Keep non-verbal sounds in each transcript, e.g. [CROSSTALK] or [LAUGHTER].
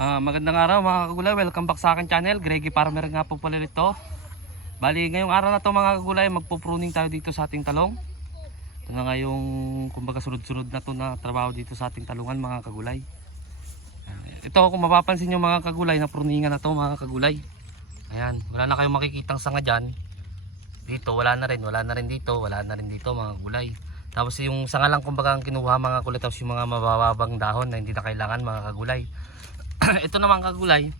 Ah, magandang araw mga kagulay, welcome back sa akin channel. Greggy Farmer nga po pala nito. Bali, ngayong araw na to mga kagulay, magpo-pruning tayo dito sa ating talong. Ito na nga yung kumbaga sunod-sunod na to na trabaho dito sa ating talungan mga kagulay. Ito kung mapapansin nyo mga kagulay, na pruningan na to mga kagulay. Ayan, wala na kayong makikitang sanga dyan. Dito, wala na rin, wala na rin dito, wala na rin dito mga kagulay. Tapos yung sanga lang kumbaga ang kinuha mga kagulay, tapos yung mga mabababang dahon na hindi na kailangan mga kagulay. [CLEARS THROAT] ito naman kagulay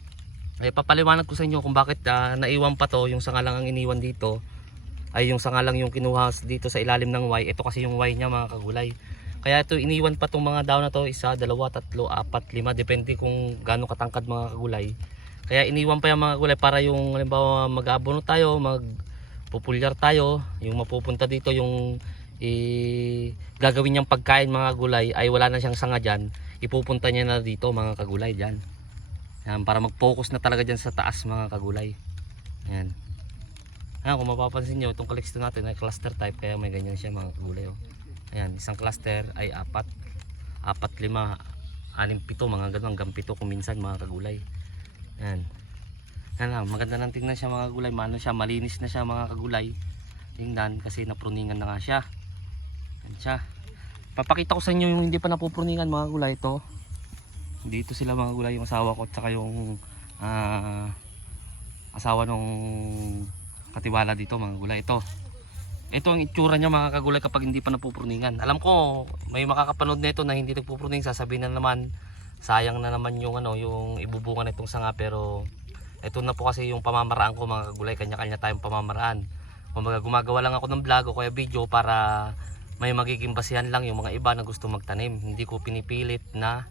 ay papaliwanag ko sa inyo kung bakit ah, naiwan pa to. Yung sanga lang ang iniwan dito ay yung sanga lang yung kinuha dito sa ilalim ng Y. Ito kasi yung Y niya mga kagulay kaya ito iniwan pa tong mga daon na to isa, dalawa, tatlo, apat, lima depende kung gaano katangkad mga kagulay kaya iniwan pa yung mga kagulay para yung halimbawa mag-abono tayo mag pupulyar tayo yung mapupunta dito yung i gagawin niyang pagkain mga gulay ay wala na siyang sanga dyan ipupunta niya na dito mga kagulay dyan. Yan, para mag-focus na talaga dyan sa taas mga kagulay. Yan. Ayan, kung mapapansin nyo itong collection natin ay cluster type kaya may ganyan siya mga kagulay oh. Ayan, isang cluster ay apat. Apat, lima, anim, pito mga ganun hanggang pito kung minsan mga kagulay. Yan yan lang, maganda nang tingnan siya mga kagulay maano siya, malinis na siya mga kagulay. Tingnan kasi napruningan na nga siya. Yan siya papakita ko sa inyo yung hindi pa napupruningan mga gulay ito. Dito sila mga gulay yung asawa ko at saka yung ah, asawa nung katiwala dito mga gulay. Ito. Ito ang itsura niya mga kagulay kapag hindi pa napupruningan alam ko may makakapanood nito na hindi nagpupruning sasabihin na naman sayang na naman yung ano yung ibubungan nitong sanga pero ito na po kasi yung pamamaraan ko mga kagulay. Kanya-kanya tayong pamamaraan. Kumbaga gumagawa lang ako ng vlog o kaya video para may magiging basihan lang yung mga iba na gusto magtanim. Hindi ko pinipilit na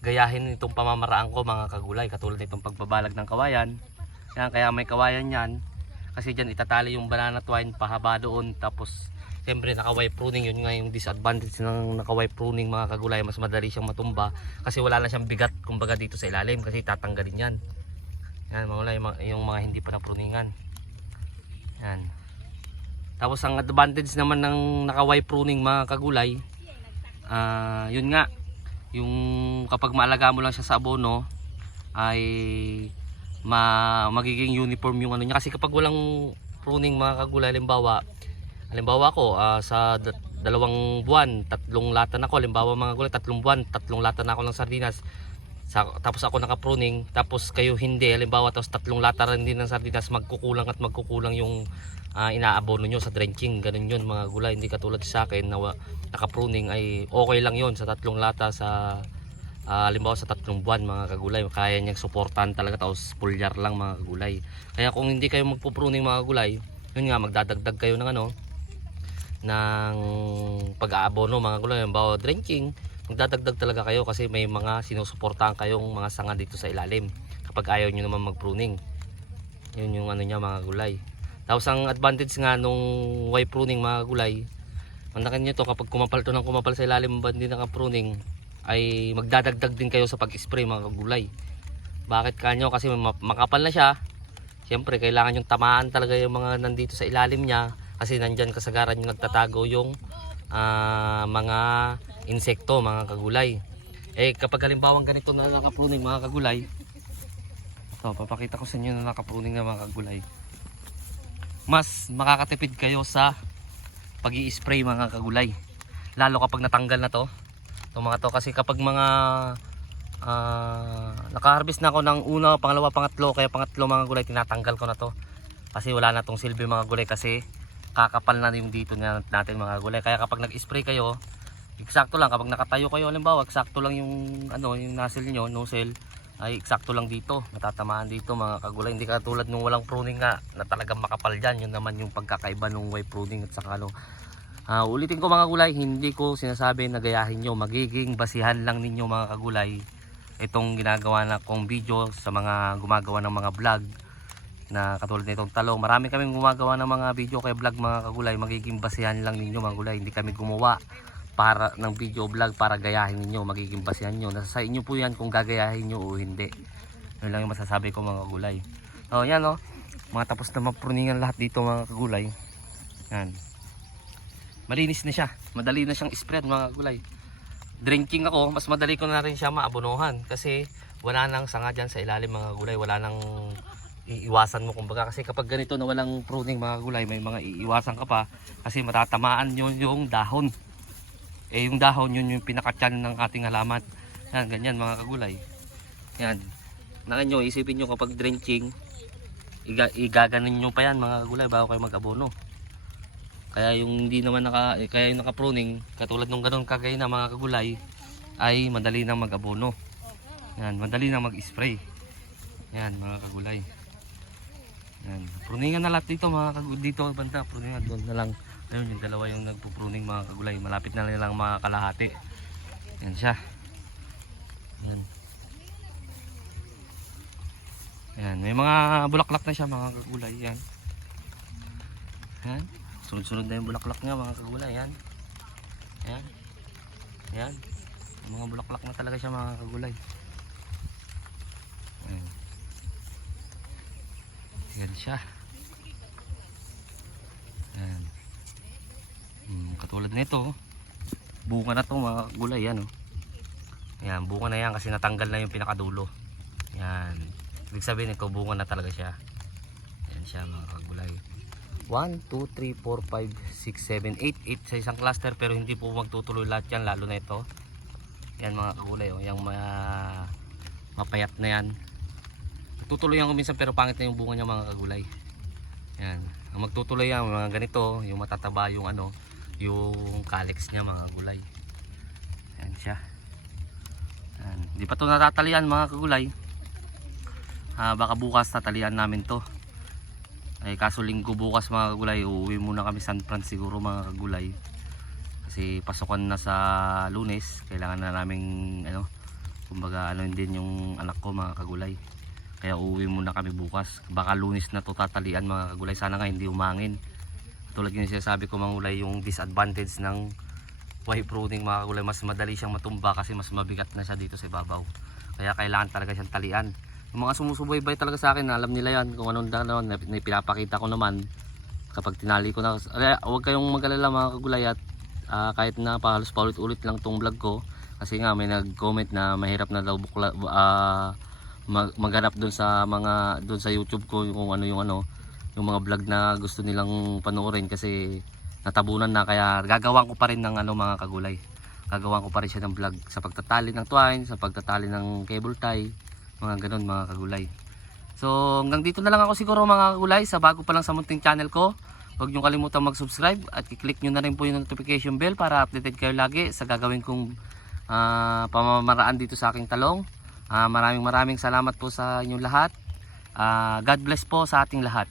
gayahin itong pamamaraan ko mga kagulay katulad nitong pagbabalag ng kawayan. Yan, kaya may kawayan yan kasi dyan itatali yung banana twine pahaba doon tapos siyempre nakaway pruning yun nga yung disadvantage ng nakaway pruning mga kagulay mas madali siyang matumba kasi wala na siyang bigat kumbaga dito sa ilalim kasi tatanggalin yan yan mga yung yung mga hindi pa na pruningan yan tapos ang advantage naman ng nakaway pruning mga kagulay, ah yun nga, yung kapag maalaga mo lang siya sa abono ay ma magiging uniform yung ano niya. Kasi kapag walang pruning mga kagulay halimbawa halimbawa ako ah, sa da- dalawang buwan tatlong lata na ako. Halimbawa mga gulay tatlong buwan tatlong lata na ako ng sardinas sa, tapos ako naka-pruning tapos kayo hindi. Halimbawa tapos tatlong lata rin din ng sardinas magkukulang at magkukulang yung ah, inaabono nyo sa drenching. Ganun yun mga gulay. Hindi katulad sa akin na naka-pruning ay okay lang yun sa tatlong lata sa ah, halimbawa sa tatlong buwan mga kagulay. Kaya niyang suportahan talaga tapos pulyar lang mga kagulay. Kaya kung hindi kayo magpo-pruning mga gulay yun nga magdadagdag kayo ng ano ng pag-aabono mga gulay. Halimbawa drenching magdadagdag talaga kayo kasi may mga sinusuportahan kayong mga sanga dito sa ilalim kapag ayaw nyo naman mag-pruning. Yun yung ano niya mga gulay. Tapos ang advantage nga nung Y pruning mga gulay mandakan nyo to kapag kumapal to ng kumapal sa ilalim ba hindi naka-pruning ay magdadagdag din kayo sa pag-spray mga gulay. Bakit kanyo kasi ma- makapal na siya. Siyempre, kailangan yung tamaan talaga yung mga nandito sa ilalim niya kasi nandyan kasagaran yung nagtatago yung ah, mga insekto, mga kagulay. Eh, kapag halimbawa ganito na nakapruning mga kagulay, ito, papakita ko sa inyo na nakapruning na mga kagulay. Mas makakatipid kayo sa pag spray mga kagulay. Lalo kapag natanggal na to. Itong mga to kasi kapag mga Ah, naka-harvest na ako ng una, pangalawa, pangatlo, kaya pangatlo mga gulay tinatanggal ko na to. Kasi wala na tong silbi mga gulay kasi kakapal na yung dito na natin mga gulay. Kaya kapag nag-spray kayo, eksakto lang kapag nakatayo kayo halimbawa, eksakto lang yung ano, yung nozzle niyo, nozzle ay eksakto lang dito. Natatamaan dito mga kagulay. Hindi katulad nung walang pruning nga na talagang makapal diyan. Yun naman yung pagkakaiba nung way pruning at saka ano. Ah, ulitin ko mga gulay, hindi ko sinasabi na gayahin nyo. Magiging basihan lang ninyo mga kagulay itong ginagawa na kong video sa mga gumagawa ng mga vlog na katulad nitong talong. Marami kaming gumagawa ng mga video kay vlog mga kagulay. Magiging basihan lang ninyo mga gulay. Hindi kami gumawa para ng video vlog para gayahin ninyo. Magiging basihan nyo. Nasa sa inyo po yan kung gagayahin nyo o hindi. Yun lang yung masasabi ko mga kagulay. So yan o. Mga tapos na mapruningan lahat dito mga kagulay. Yan. Malinis na siya. Madali na siyang spread mga kagulay. drinking ako, mas madali ko na rin siya maabonohan kasi wala nang sanga dyan sa ilalim mga gulay, wala nang iiwasan mo kumbaga kasi kapag ganito na walang pruning mga gulay, may mga iiwasan ka pa kasi matatamaan yun yung dahon. Eh yung dahon yun yung pinakatyan ng ating halaman. Yan, ganyan mga kagulay. Yan. Naka nyo, isipin nyo kapag drenching, iga, igaganon nyo pa yan mga kagulay bago kayo mag-abono. Kaya yung hindi naman naka eh, kaya yung naka-pruning, katulad nung ganun kagay na mga kagulay, ay madali nang mag-abono. Yan, madali nang mag-spray. Yan mga kagulay. Yan. Pruningan na lahat dito mga kagulay dito banda, pruningan doon na lang. Ayun, yung dalawa yung nagpo-pruning mga kagulay, malapit na nilang mga kalahati. Yan siya. Yan. Yan, may mga bulaklak na siya mga kagulay yan. Yan. Sunod-sunod na yung bulaklak niya mga kagulay. Yan. Yan. Yan. May mga bulaklak na talaga siya mga kagulay. Yan siya. Yan. Hmm, katulad nito. Bunga na to mga kagulay. Yan oh. Yan, bunga na yan kasi natanggal na yung pinakadulo. Yan. Ibig sabihin ito, bunga na talaga siya. Yan siya mga kagulay. 1, 2, 3, 4, 5, 6, 7, 8, 8 sa isang cluster pero hindi po magtutuloy lahat yan lalo na ito. Yan mga kagulay, oh. yung mga mapayat na yan. Tutuloy yan minsan pero pangit na yung bunga niya mga kagulay. Yan. Ang magtutuloy yan, mga ganito, yung matataba yung ano, yung calyx niya mga gulay. Yan siya. Yan. Di pa to natatalian mga kagulay. Ah, baka bukas tatalian namin to. Ay kaso linggo bukas mga kagulay, uuwi muna kami San Fran siguro mga kagulay. Kasi pasukan na sa lunes, kailangan na naming ano, kumbaga ano din yung anak ko mga kagulay. Kaya uuwi muna kami bukas. Baka lunes na to tatalian mga kagulay. Sana nga hindi umangin. Tulad yung sinasabi ko mga kagulay, yung disadvantage ng white pruning mga kagulay, mas madali siyang matumba kasi mas mabigat na siya dito sa ibabaw. Kaya kailangan talaga siyang talian. Yung mga sumusubaybay talaga sa akin, alam nila yan kung anong na pinapakita ko naman kapag tinali ko na. Huwag kayong mag-alala mga kagulay at ah, kahit na pahalos paulit-ulit lang tong vlog ko kasi nga may nag-comment na mahirap na daw bukla, ah, mag maghanap dun sa mga dun sa YouTube ko kung ano yung ano yung mga vlog na gusto nilang panoorin kasi natabunan na. Kaya gagawan ko pa rin ng ano mga kagulay. Gagawan ko pa rin siya ng vlog sa pagtatali ng twine sa pagtatali ng cable tie mga ganun mga kagulay. So hanggang dito na lang ako siguro mga kagulay. Sa bago pa lang sa munting channel ko huwag nyo kalimutan mag-subscribe at i-click nyo na rin po yung notification bell para updated kayo lagi sa gagawin kong ah, pamamaraan dito sa aking talong Ah, maraming maraming salamat po sa inyong lahat. Ah, God bless po sa ating lahat